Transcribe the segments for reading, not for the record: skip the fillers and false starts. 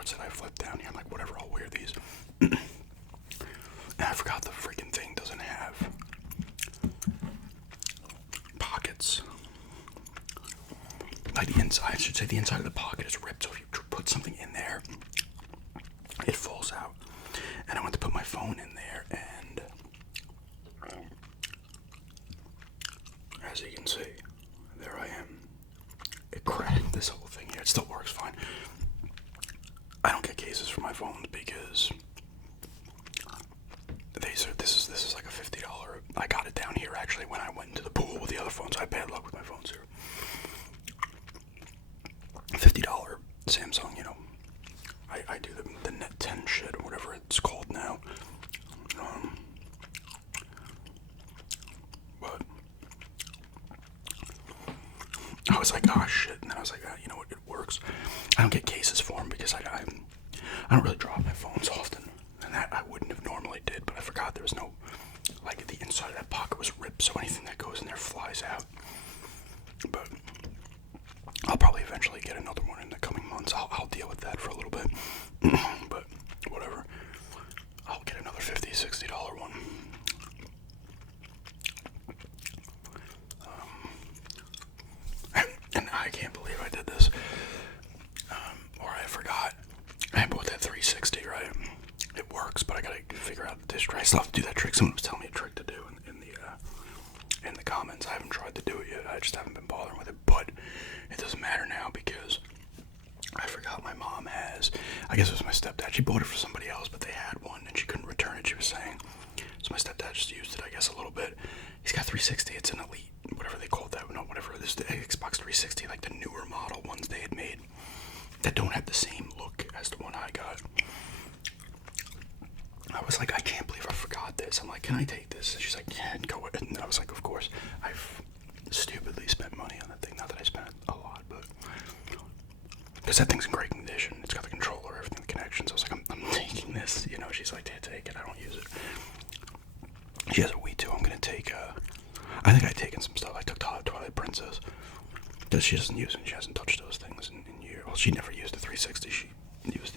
shorts that I flipped down here. I'm like, whatever, I'll wear these. And I forgot the freaking thing doesn't have pockets. Like the inside, I should say the inside of the pocket is ripped, so if you put something in there, it falls out. And I went to put my phone in there, and as you can see, there I am. It cracked this whole thing here. It still works fine. I don't get cases for my phones because this is like a $50. I got it down here actually when I went into the pool with the other phones. I had bad luck with my phones here. $50 Samsung, you know. I do the Net 10 shit or whatever it's called now. But I was like, oh shit, and then I was like, you know what, it works. I don't get cases for them because I don't really drop my phones often, and that I wouldn't have normally did, but I forgot there was no, like the inside of that pocket was ripped, so anything that goes in there flies out. But I'll probably eventually get another one in the coming months. I'll deal with that for a little bit, but whatever. I'll get another $50, $60 one. And I can't believe I did this, or I forgot. I bought that 360, right? It works, but I gotta figure out the disk. I still have to do that trick. Someone was telling me a trick to do in the comments. I haven't tried to do it yet. I just haven't been bothering with it, but it doesn't matter now because I forgot my mom has. I guess it was my stepdad. She bought it for somebody else, but they had one and she couldn't return it. She was saying, so my stepdad just used it, I guess, a little bit. He's got 360. It's an Elite, whatever they called that. No, whatever. This is the Xbox 360, like the newer model ones they had made that don't have the same look as the one I got. I was like, I can't believe I forgot this. I'm like, can I take this? And she's like, yeah, go with it. And I was like, of course. I've stupidly spent money on that thing. Not that I spent a lot, but because that thing's in great condition. It's got the controller, everything, the connections. I was like, I'm taking this. You know, she's like, take it. I don't use it. She has a Wii too. I'm gonna take. I think I've taken some stuff. I took Twilight Princess because she doesn't use it. She hasn't touched those things in years. Well, she never used the 360. She used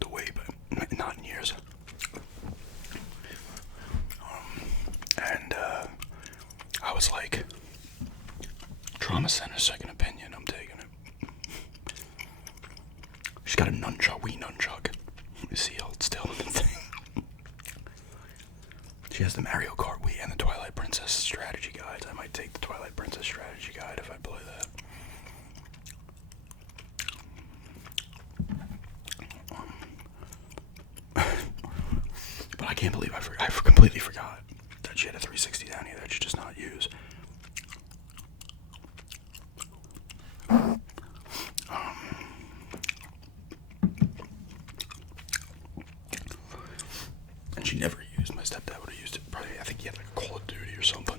the Wii, but not in years. And I was like, Trauma Center, second opinion. I'm taking it. She's got a nunchuck, Wii nunchuck. You see, it's still in the thing. She has the Mario Kart Wii and the Twilight Princess strategy guides. I might take the Twilight Princess strategy guide if I play that. But I can't believe I completely forgot that she had a 360 down here that she does not use. And she never used. My stepdad would have used it. Probably, I think he had like a Call of Duty or something.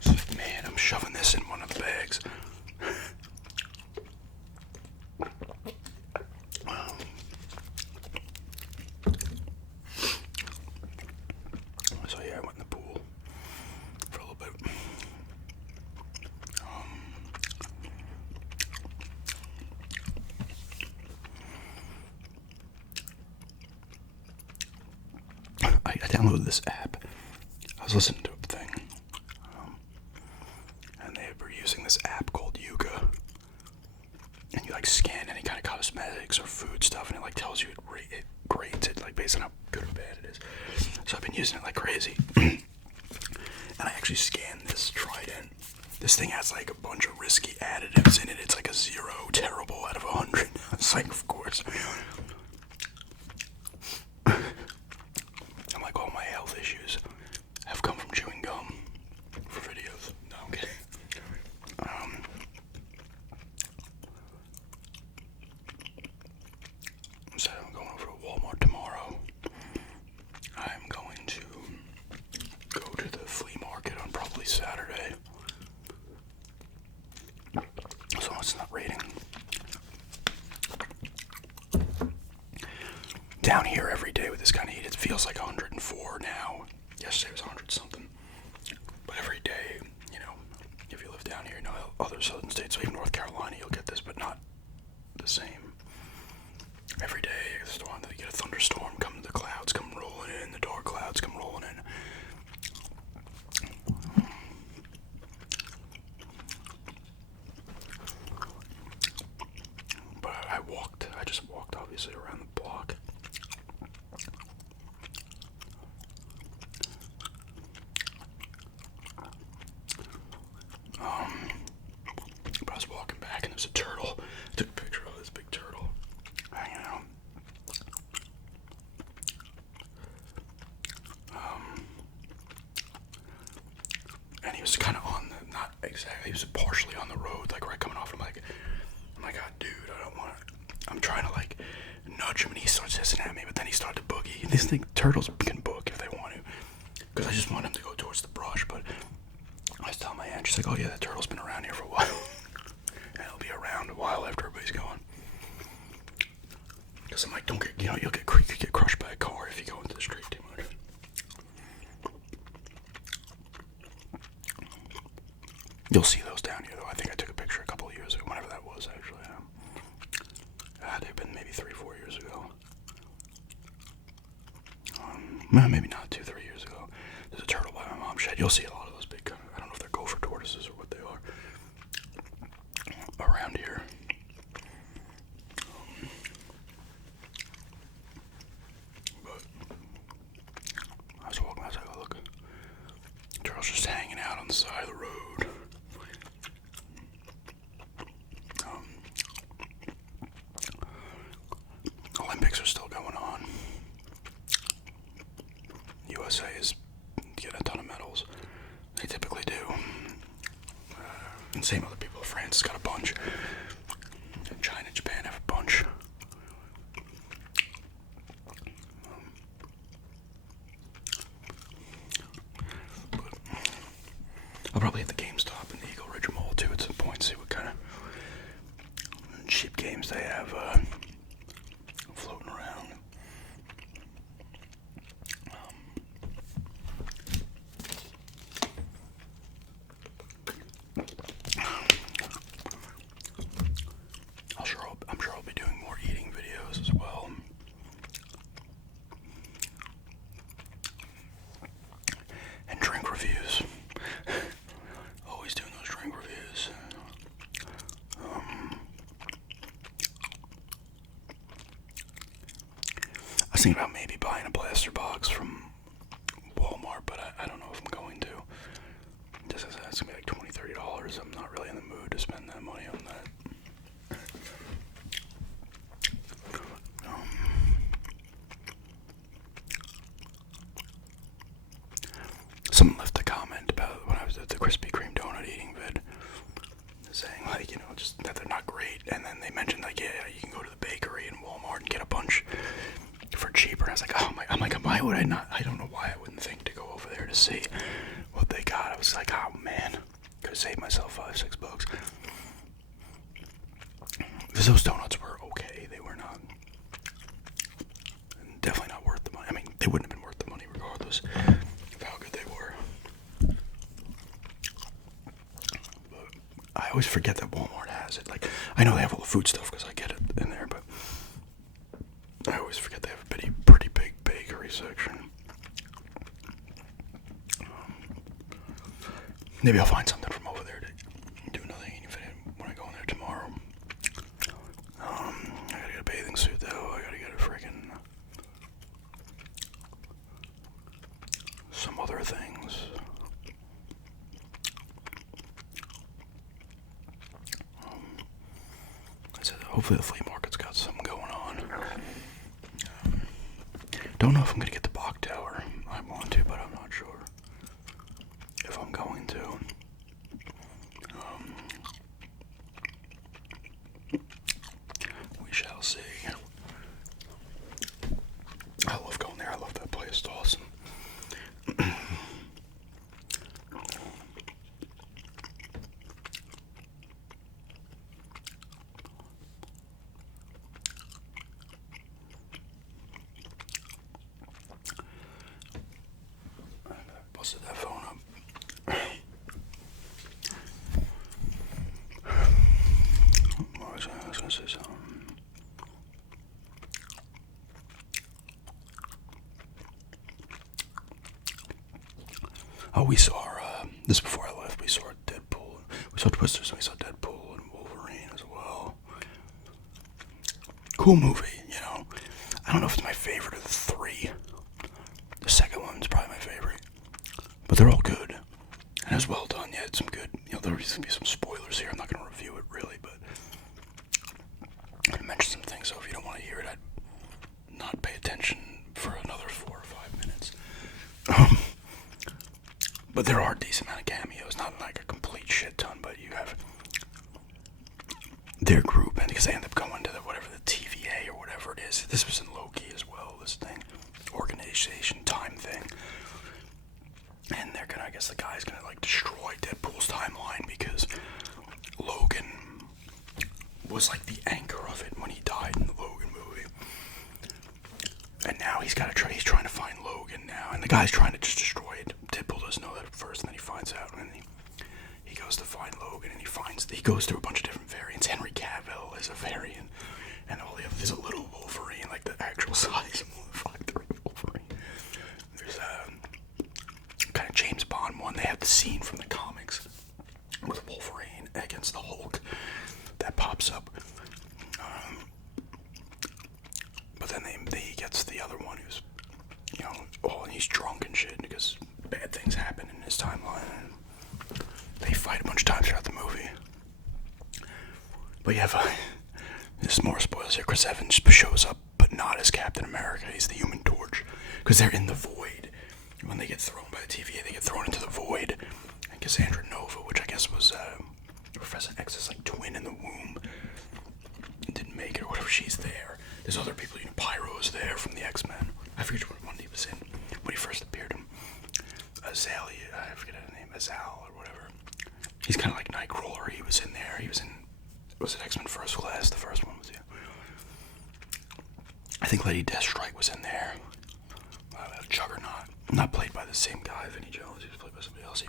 So, man, I'm shoving this in one of the bags. So yeah, I went in the pool for a little bit. I downloaded this app. I was listening to a thing, and they were using this app called Yuka, and you like scan any kind of cosmetics or food stuff, and it like tells you it grades it like based on how good or bad it is. So I've been using it like crazy, and I actually scanned this Trident. This thing has like a bunch of risky additives in it. It's like a 0 terrible out of 100. It's like, of course. I'm like, all my health issues have come from chewing gum for videos. No, I'm kidding. So I'm going over to Walmart tomorrow. I'm going to go to the flea market on probably Saturday. So it's not raining. Down here every day with this kind of heat, it feels like 104 now. Yesterday was 100 something. But every day, you know, if you live down here, you know, other southern states, so even North Carolina, you'll get obviously around the block. But I was walking back and there's a turtle. I took a picture of this big turtle hanging out. And he was kind of on the, not exactly, he was partially on the road, like right coming off. I'm like, God, dude, I don't want to. I'm trying to like nudge him and he starts hissing at me, but then he started to boogie. And these turtles can book if they want to, because I just want him to go towards the brush. But I was telling my aunt, she's like, oh yeah, that turtle's been around here for a while. And it'll be around a while after everybody's gone. Because I'm like, don't get, you could get crushed by a car if you go into the street too much. You'll see those down here, though. I think I took a picture a couple of years ago, whenever that was, actually. They've been maybe 3-4 years ago. Maybe not 2-3 years ago. There's a turtle by my mom's shed. You'll see a lot of those big, I don't know if they're gopher tortoises or what they are, around here. But I was walking outside, look. Turtle's just hanging out on the side of the road. Olympics are still going on. USA is getting a ton of medals. They typically do. And same other people. France has got a bunch. And China and Japan have a bunch. But I'll probably hit the GameStop in the Eagle Ridge Mall too at some point, see what kind of cheap games they have floating around. I'm sure I'll be doing more eating videos as well. And drink reviews. Always doing those drink reviews. I was thinking about maybe buying a blaster box from Walmart, but I don't know if I'm going to. That's going to be like $20-$30. I'm not really in the mood to spend that money on that. Someone left a comment about when I was at the Krispy Kreme donut eating vid, saying like, just that they're not great, and then they mentioned like, yeah, you can go to the bakery in Walmart and get a bunch for cheaper. And I was like, oh my, I'm like, why would I not? I don't know why I wouldn't think to go over there to see what they got. I was like, oh man, could have saved myself $5-6. Because those donuts were okay. They were not, definitely not worth the money. I mean, they wouldn't have been worth the money regardless of how good they were. But I always forget that Walmart has it. Like, I know they have all the food stuff because I get it in there, but I always forget they have a pretty big bakery section. Maybe I'll find something from over there to do another eating video when I go in there tomorrow. I gotta get a bathing suit though. I gotta get a freaking some other things. I said hopefully the flea market's got something going on. Don't know if I'm gonna get the Bach Tower. I want to, but I'm not sure if I'm going to. We shall see. I love going there. I love that place. It's awesome. Busted that phone up. I was gonna say something. Oh, we saw this before I left. We saw Deadpool. We saw Twisters, and we saw Deadpool and Wolverine as well. Cool movie, don't know if it's my favorite of the three. The second one's probably my favorite. But they're all good. And it was well done. Yeah, it's some good, there's going to be some spoilers here. I'm not going to review it really, but I'm going to mention some things, so if you don't want to hear it, I'd not pay attention for another 4 or 5 minutes. But there are a decent amount of cameos, not like a complete shit ton, but you have their group, and because they end up going to whatever the TVA or whatever it is. This was in Loki as well, this thing. Organization time thing. And they're gonna, I guess the guy's gonna like destroy Deadpool's timeline because Logan was like the anchor of it when he died in the Logan movie. And now he's trying to find Logan now, and the guy's trying to just destroy it. Deadpool doesn't know that at first, and then he finds out, and then he goes to find Logan, and he goes through a bunch of different variants. Henry Cavill is a variant, and all the other, there's a little Wolverine, like the actual size of 5'3" Wolverine. There's kind of James Bond one. They have the scene from the comics with Wolverine against the Hulk that pops up. But then he gets the other one who's, and he's drunk and shit because bad things happen in his timeline. And they fight a bunch of times throughout the movie. But you have there's more spoilers here. Chris Evans shows up, but not as Captain America. He's the Human Torch because they're in the void. When they get thrown by the TVA, they get thrown into the void. And Cassandra Nova, which I guess was Professor X's like twin in the womb, didn't make it or whatever. She's there. There's other people. Pyro's there from the X-Men. I forget what one he was in when he first appeared. Azalea, I forget his name, Azal or whatever. He's kind of like Nightcrawler. He was in there. Was it X-Men First Class? The first one was, yeah. I think Lady Deathstrike was in there. Juggernaut. Not played by the same guy, Vinnie Jones. He was played by somebody else.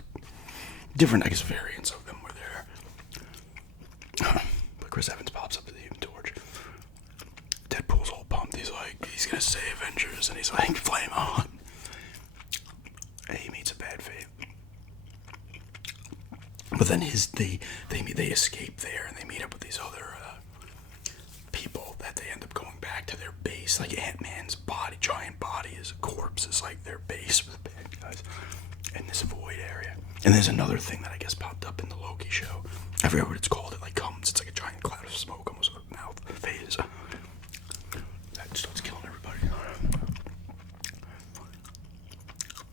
Different, I guess, variants of them were there. But Chris Evans pops up to the Human Torch. Deadpool's all pumped. He's like, he's gonna say Avengers, and he's like, flame on. And he meets a bad fate. But then they escape there, and they meet up with these other people that they end up going back to their base. Like Ant-Man's giant body is a corpse, is like their base with the bad guys in this void area. And there's another thing that I guess popped up in the Loki show. I forget what it's called. It like comes. It's like a giant cloud of smoke, almost a mouth phase. That starts killing everybody.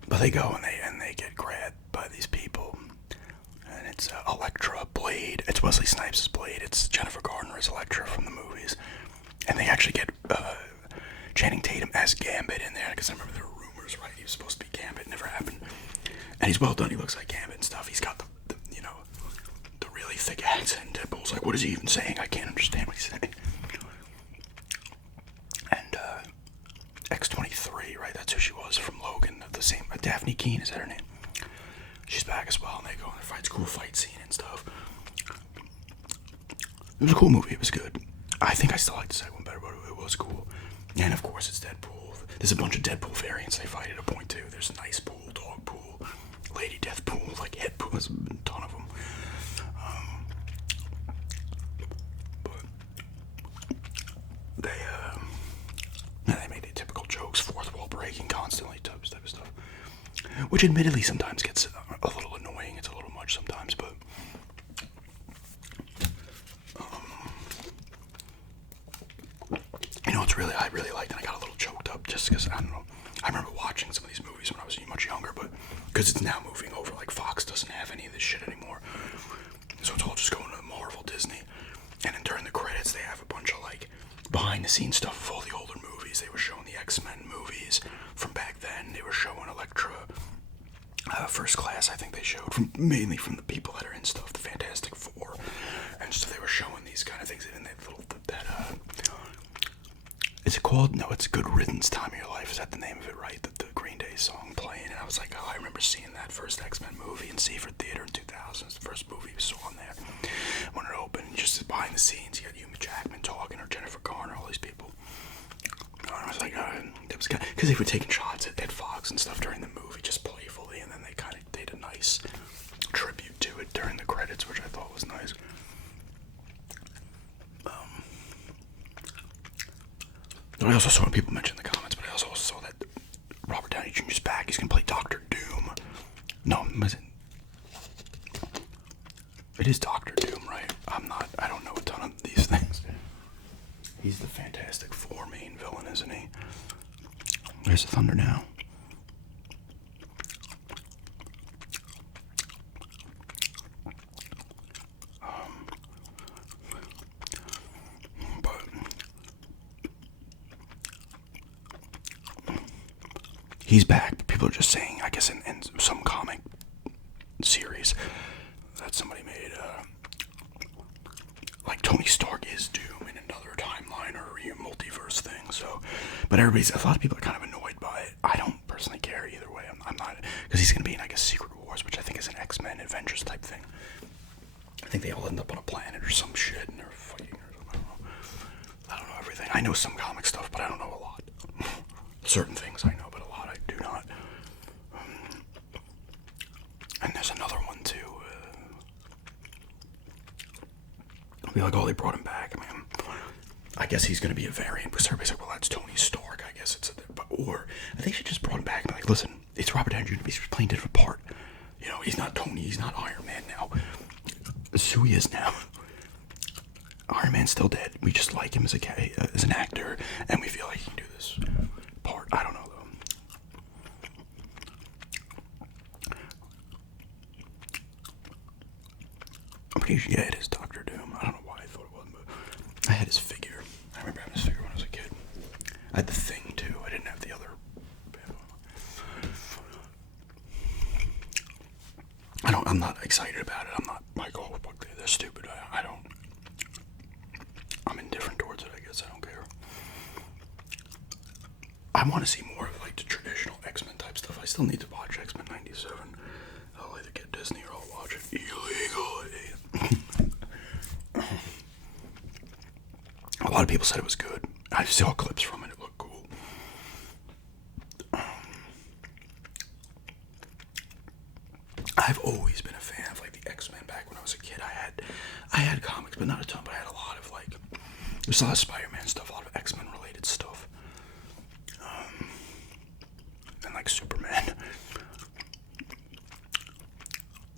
But they go and they get grabbed by these people. And it's Elektra, Blade. It's Wesley Snipes' Blade. It's Jennifer Garner as Elektra from the movies. And they actually get Channing Tatum as Gambit in there, because I remember there were rumors, right? He was supposed to be Gambit. It never happened. And he's well done. He looks like Gambit and stuff. He's got the really thick accent. Deadpool's like, what is he even saying? I can't understand what he's saying. And X-23, right? That's who she was from Logan. The same. Daphne Keane, is that her name? She's back as well, and they go and they fight. It's a cool fight scene and stuff. It was a cool movie. It was good. I think I still like the second one better, but it was cool. And of course, it's Deadpool. There's a bunch of Deadpool variants they fight at a point too. There's Nice Pool, Dog Pool, Lady Death Pool, like Head Pool. There's a ton of them. But they made the typical jokes, fourth wall breaking constantly, type of stuff. Which admittedly sometimes gets a little annoying. It's a little much sometimes, but I really liked, and I got a little choked up just because, I don't know, I remember watching some of these movies when I was much younger, but because it's now moving over, like Fox doesn't have any of this shit anymore, so it's all just going to Marvel, Disney. And then during the credits they have a bunch of like behind the scenes stuff of all the older movies. They were showing the X-Men movies from back then. They were showing Elektra, First Class, I think they showed, mainly from the people that are in stuff, the Fantastic Four, and so they were showing these kind of things in that little, is it called? No, it's Good Riddance, Time of Your Life. Is that the name of it, right? The Green Day song playing, and I was like, oh, I remember seeing that first X-Men movie in Seaford Theater in 2000. It's the first movie we saw in there. When it opened, just behind the scenes, you got Hugh Jackman talking, or Jennifer Garner, all these people. And I was like, that was good, because they were taking shots at Fox and stuff during the movie, just playfully, and then they kind of did a nice tribute to it during the credits, which I thought was nice. But I also saw people mention in the comments, but I also saw that Robert Downey Jr.'s back. He's going to play Doctor Doom. No, listen. It is Doctor Doom, right? I don't know a ton of these things. He's the Fantastic Four main villain, isn't he? There's the thunder now. But he's back. But people are just saying, I guess in some comic series that somebody made, like Tony Stark is Doom in another timeline or a multiverse thing. So, but a lot of people are kind of annoyed by it. I don't personally care either way. I'm not, because he's gonna be in, I guess, Secret Wars, which I think is an X-Men Avengers type thing. I think they all end up on a planet or some shit and they're fighting or something. I don't know everything. I know some comic stuff, but I don't know a lot. Certain things I know, but a lot I do not. And there's another one too. I'll be like, oh, they brought him back. I mean, I guess he's going to be a variant, because everybody's like, well, that's Tony Stark. I guess it's or I think she just brought him back and be like, listen, it's Robert Downey Jr. He's playing a different part. You know, he's not Tony. He's not Iron Man now. This is who he is now. Iron Man's still dead. We just like him as an actor, and we feel like he can do this part. I don't know though. I'm pretty sure, yeah, it is Doctor Doom. I don't know why I thought it wasn't, but I had his figure. I remember having his figure when I was a kid. I had the Thing too. I didn't have the other. I'm not excited about it. I'm not like, oh, fuck, they're stupid. I don't. I'm indifferent towards it, I guess. I don't care. I want to see more of like the traditional X-Men type stuff. I still need to watch X-Men 97. I'll either get Disney or I'll watch it illegally. A lot of people said it was good. I saw clips from it. It looked cool. I've always been a fan of like the X-Men. Back when I was a kid, I had comics, but not a ton. But I had a lot of like, there's a lot of Spider-Man stuff, a lot of X-Men related stuff, and like Superman.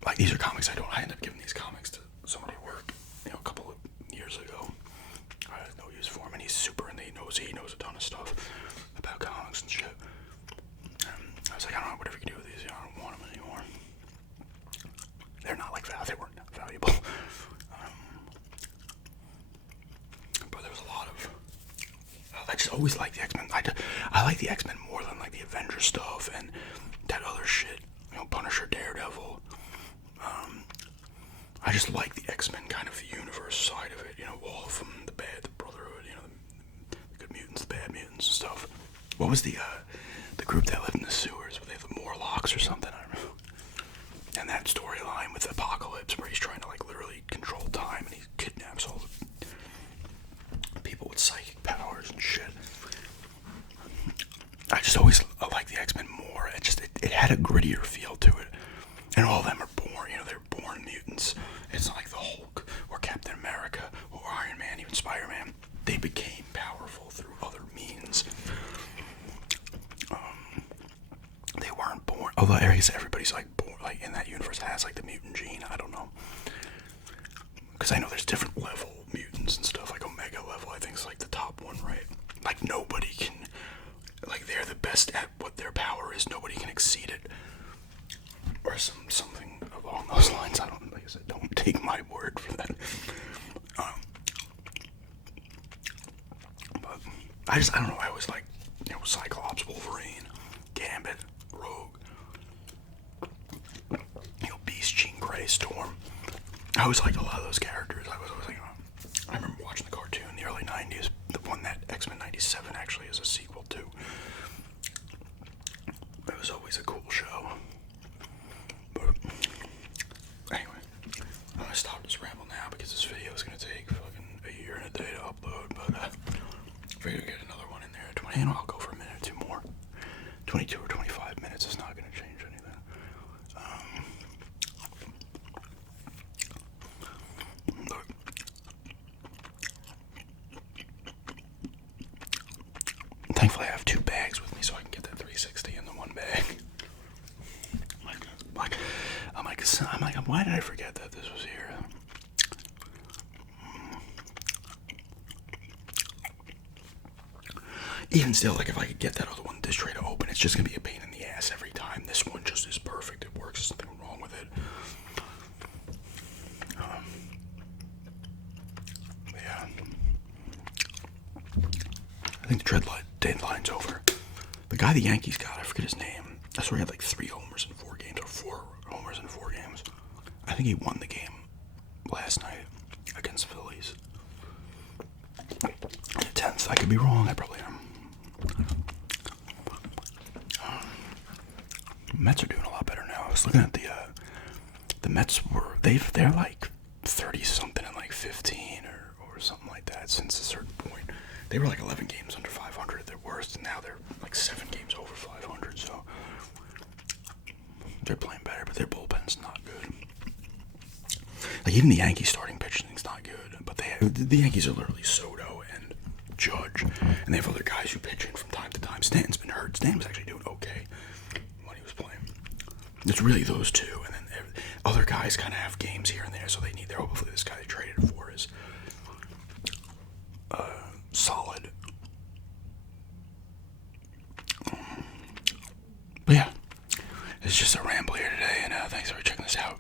Like these are comics I ended up giving these comics to somebody at work, a couple of years ago. I had no use for him, and he's super, and he knows a ton of stuff about comics and shit. I was like, I don't know, whatever you can do with these, I don't want them anymore. They're not like that. They weren't that valuable. But there was a lot of. I just always liked the X-Men. I like the X-Men more than like the Avengers stuff and that other shit. Punisher, Daredevil. I just like the X-Men kind of the universe side of it. All of them, the bad, the Brotherhood. The good mutants, the bad mutants and stuff. What was the group that lived in the sewers? Were they the Morlocks or something? I don't know. And that storyline with Apocalypse, where he's trying to like literally control time, and he kidnaps all the people with psychic powers and shit. I just always like the X-Men more. It had a grittier feel to it, and all of them are born. They're born mutants. It's not like the Hulk or Captain America or Iron Man, even Spider-Man. They became powerful through other means. They weren't born. Although I guess everybody's like born, like in that universe has like the mutant gene. I don't know, because I know there's different level mutants and stuff. Like Omega level, I think is like the top one, right? Like nobody can, like they're the best at what their power is. Nobody can exceed it, or something along those lines. I don't, like I said, don't take my word for that. But I don't know. I always like Cyclops, Wolverine, Gambit, Rogue, Beast, Jean Grey, Storm. I always liked a lot of those characters. I was always like, I remember watching the cartoon in the early 90s, the one that X-Men 97 actually is a sequel to. It was always a cool show. But anyway, I'm gonna stop this ramble now because this video is gonna take fucking a year and a day to upload. But if I get another one in there at 20, I'll go for a minute or two more. 22 or 25 minutes is not gonna change anything. forget that this was here. Even still, like if I could get that other one, this tray to open, it's just gonna be a pain in the ass every time. This one just is perfect. It works. There's nothing wrong with it. Yeah. I think the deadline's over. The guy the Yankees got, I forget his name. I swear he had like 3 homers in 4 games, or 4 homers in 4 games. I think he won the game last night against the Phillies. In the 10th, I could be wrong. I probably am. Mets are doing a lot better now. I was looking at the Mets they're like 30 something and like 15 or something like that since a certain point. They were like 11 games under 500 at their worst, and now they're like 7 games over 500. So they're playing better, but their bullpen's not good. Like even the Yankees starting pitching's not good, but the Yankees are literally Soto and Judge, and they have other guys who pitch in from time to time. Stanton's been hurt. Stanton was actually doing okay when he was playing. It's really those two, and then other guys kind of have games here and there, so hopefully this guy they traded for is solid. But yeah, it's just a ramble here today, and thanks for checking this out.